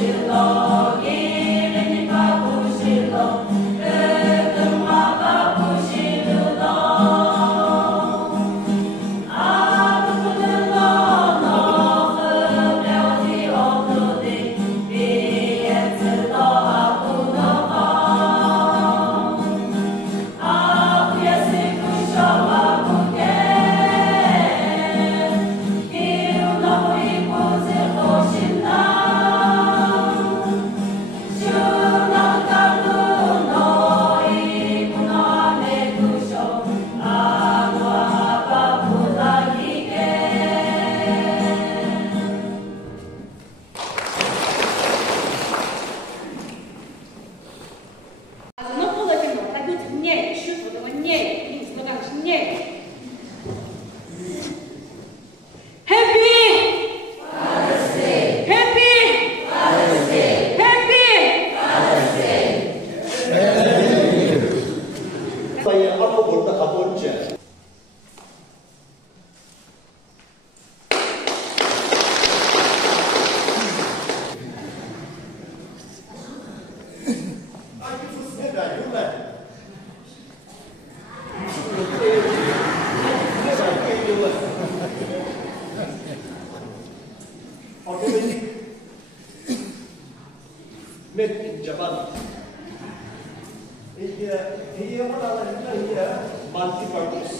هي multi-purpose,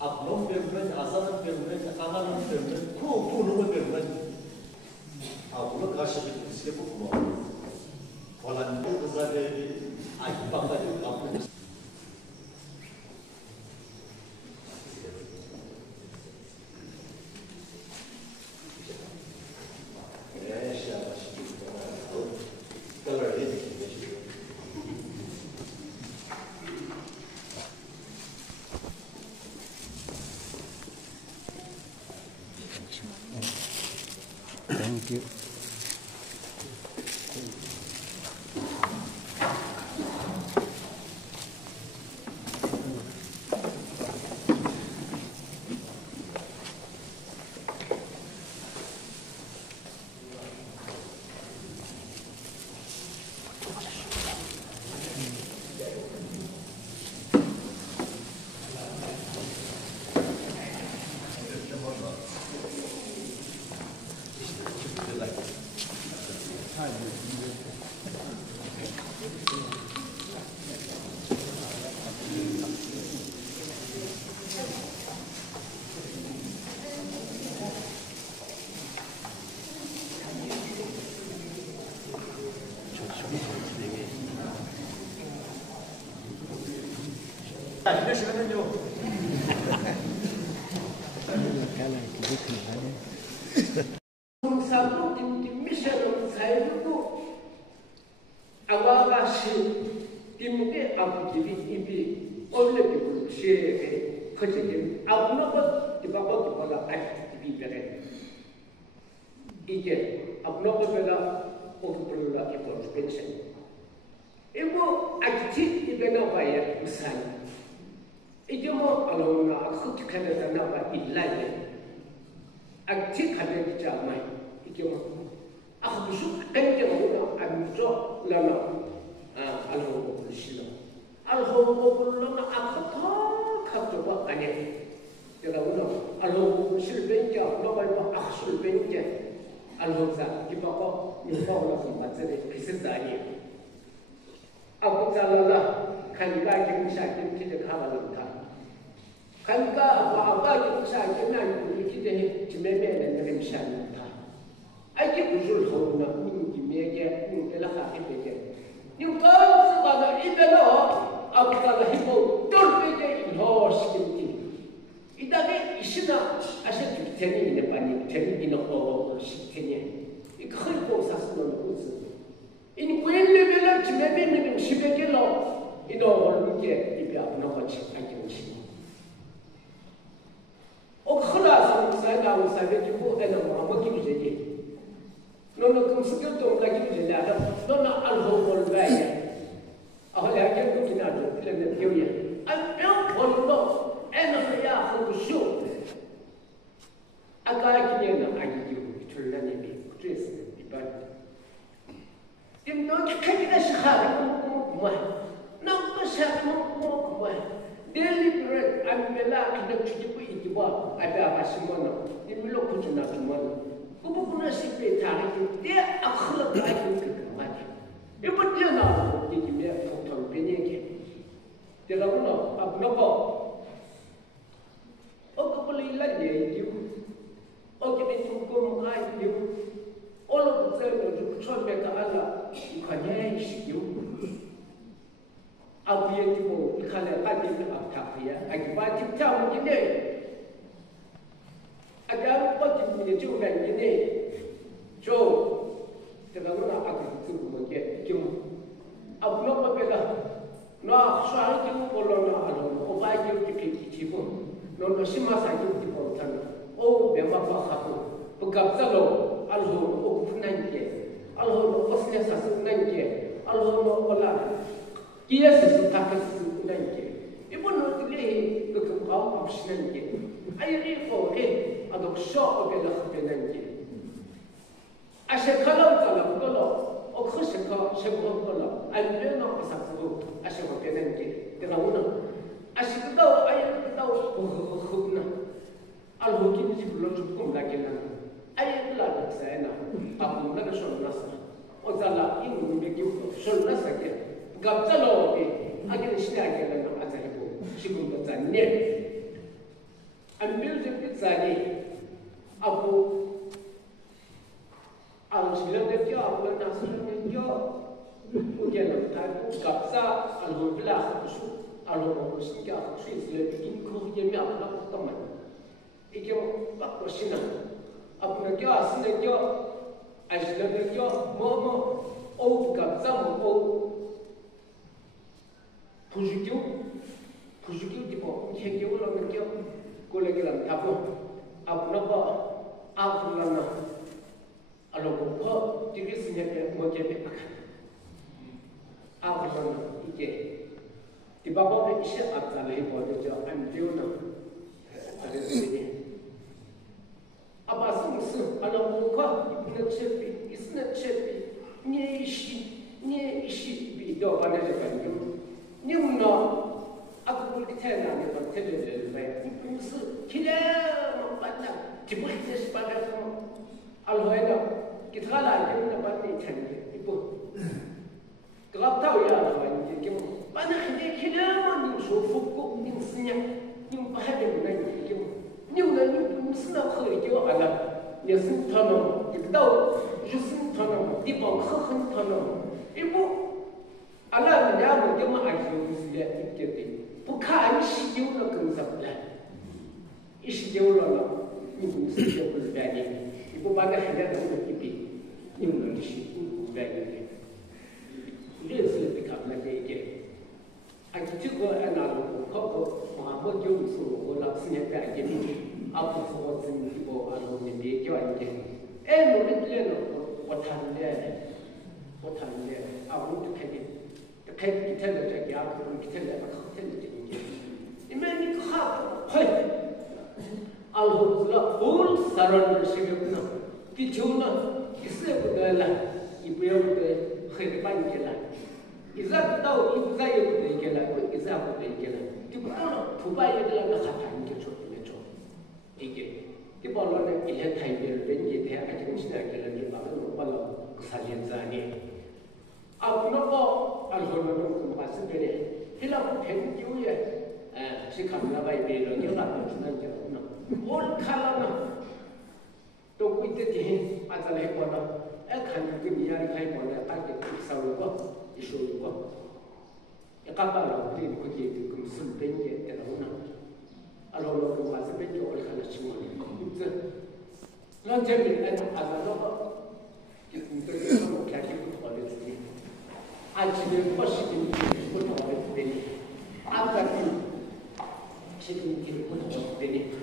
abnom permanent, asanan permanent, amanan permanent, kuno permanent. Aku kasih itu siapa pun. Kalau anda berada di apa itu kamu. Thank you. Idzie, abnormala overbrulla i konsekvensen. Ego aktiv I benavaya usai. Idzie mo alona akut Canada nava illane. Aktiv Canada jamai. Idzie mo. Akhusu kente mo amjo lana alho kulshila. Alho kullana akhata khato ba ane. Jaga uno alho silbenja no ba akhsul benja. Alhamdulillah, kita kok nyumpah sempat jadi kisah Aku jalanlah kanka kita kita kawan kita. Kanka apa kita jangan kita cuma dengan misalnya kita. Aja usul hauna mungkin meja mungkin lah kita. Nyumpah sebagai ibalo aku jalan hipo terbeja inhos kita. 이다게 이시나 아셔 주테니 이제 많이 테니 이노고 시테니 이 큰고 사스는 무슨 이니 왜레벨을 지메베는 시베게로 이노를 게 이비 앞나 같이 안경치 큰아서 사이가 사이게 주고 에나 뭐 기부제지 너는 금스겨도 가지고 되냐 너는 알호를 봐야 아야 게 그기나도 그러면 배우야 안 벌로 에너지야 하고 쇼 아까 기념은 아니죠 출연님이 심어나 이밀로 고주나 주머니 그부분은 시베 다리기 때 아클럽 아이고 그 말이야 이번 때나 이기면 통통 변이게 대라고는 아브나고 어그블이 라이에요 어기는 조금 아이요 얼른 저는 처음에 가라 이관에 시기요 아비의 tipo 이칸에 빠지는 앞타피야 아기 빠지 타고 있네 아가 빠지는 좀 있네 저 제가 그러나 아까 그거 게 좀 아브노 빠베가 나 수아를 좀 볼로나 알로 오바이요 티피 티고 너는 심마사요 티고 탄 오 베마파 하고 부갑자로 알로 오프나이게 알로 오스네사스나이게 알로 올라 Yesus takas nanti. Ibu nanti leh berkembang opsi nanti. Ayat ini adok shock belah nanti. Asyik kalau okhseka sebab kalau ayat nak pasang tu asyik nanti. Terlalu asyik tahu ayat tahu khubna. Al-Hukim si belum cukup lagi lah. Ayat lah saya nak. Aku nak soal nasa. Ozala ini mungkin soal nasa ke. 갑자로 아기는 신하게 하는 아자리고 지금도 잔네 안 밀든 자리 아부 알실런데 아부 나스런데 우게는 타고 갑자 알로블라 수 알로로 신경 수있을 인코 예면 나쁘다만 이게 막 신나 아부는 겨 쓰는 겨 알실런데 뭐뭐 오 갑자 뭐 pujukiu tipo hekiu lo merkio kolegelan tapo apnapa apulana alogo po tigisnya ke mojebe apulana ike tibabo be isya atale bo de jo amdiuna adesini apa sumsu alogo ko ipna chepi isna chepi nie ishi bi do banele banyo nhưng aku boleh tanya ni kalau tanya lebih, ini mesti kita macam tiba kita sepakat semua. Alhoida kita lah yang dapat ni tanya ibu. Kalau tahu ya alhoida kita mana kita ni sufuku ni senyap ni bahagia mana ni mesti nak kerja ala ni sen tanam kita tahu sen tanam di bawah sen tanam ibu. Allah menyambut jemaah Yerusalem itu, bukan isi jauh nak kemudian, isi jauh lah, ini isi jauh berbeda. Ibu bangga hanya dengan itu, ini isi berbeda. Ini selebih kami lagi. Aku juga anak kau Muhammad jauh suruh orang senyap aja ni, apa semua seni ibu anak ni dia aja. Mungkin dia nak watan dia, aku tu kaya. كيف كتلة جاكي كتلة كتلة جاكي إماني كخاطر هاي الله لا أول سرنا شبابنا كيجونا كسب دلا يبيعوا ده خير بانجلا إذا بتاو إذا يبغى يجلا إذا بغى يجلا كبتاو تبايع دلا نخاتان كشوف نشوف إيجي كبالنا إلى تايبير بنجي ده أكيد نشنا كلا نبغى نبغى كسالين زاني أبناء الهرمون كمقاسمين هلا بحين جوية شكلنا بايبيلون يلا نحن جانا أول كلامنا توقيت تهين أتلا هيبونا أكان كمياري هيبونا أكيد يسويوا يشوفوا يقابلوا بدين كذي كمسلمين يتلاونا الهرمون كمقاسمين يقول خلاص شمال لا جميل أنا أزالوا يمكن كذي كتقولي 아침에 버시는 길을 나와야 되니 아까는 지금 길을 나와야 되니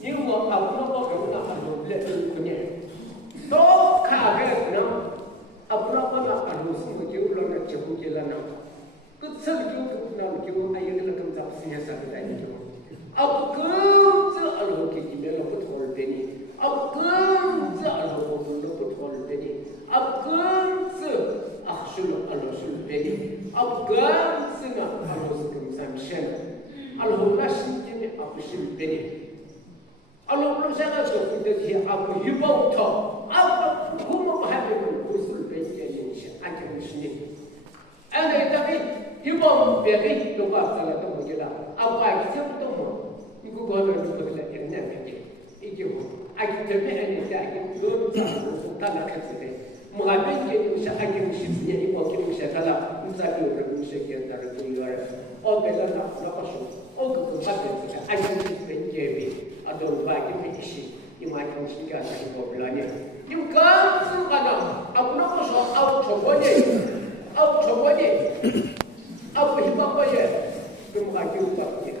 이거 앞으로 배우나 하는 레벨이 또 가게는 앞으로나 알고서 기울어나 제국이라나 끝을 기울어나 기울 아이를 좀 잡으면서 다니죠 앞금저 알고 계기면 부터 되니 앞금저 알고 부터 되니 앞금저 أخشلو الرسول بني أبغان سنا الرسول كمسامشين الهو ناشين جني أبشل بني 감사가 좋은데 아무 유보부터 아무 부모하려고 무술 배제는 안경 스님. 아니 일단은 유보 배기 누가 살아도 뭐지라 아빠 이제부터 뭐 이거 거는 그거는 옛날에 이게 뭐 아기 때문에 아니다 이게 그거 속단을 했을 때 뭐가 배제는 안경 스님이 뭐 기능 세타라 무사기로 무색이었다는 이유를 어배가 나빠서 그거 받을 때 안경 배제비 Adon bagi petisi imakan sehingga saya berlanya. Juga sungkana, aku nak masuk aku coba je, aku hibah je, kemudian kita pergi.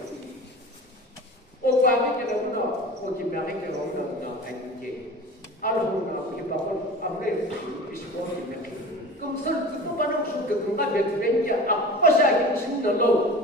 Oh bagi kita guna, oh kita lagi guna akan je. Alhamdulillah aku hibah pun, apa istiqomah kita. Kemudian kita banyak suka kita berbenja, apa sahaja sini lalu.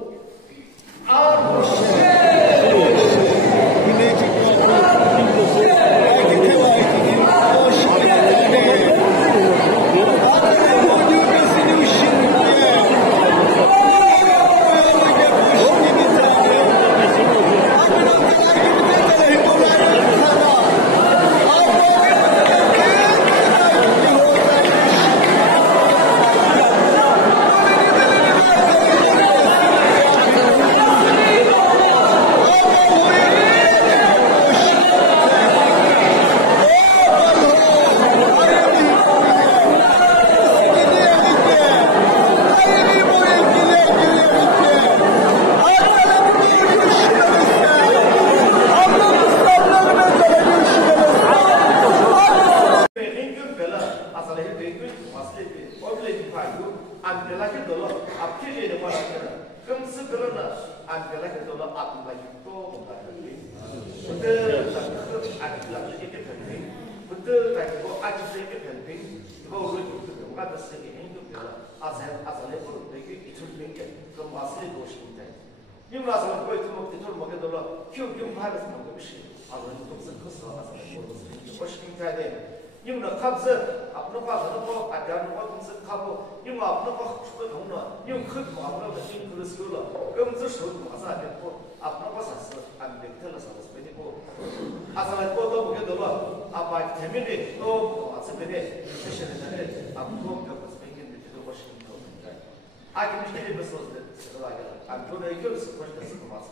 I'm going to use the question of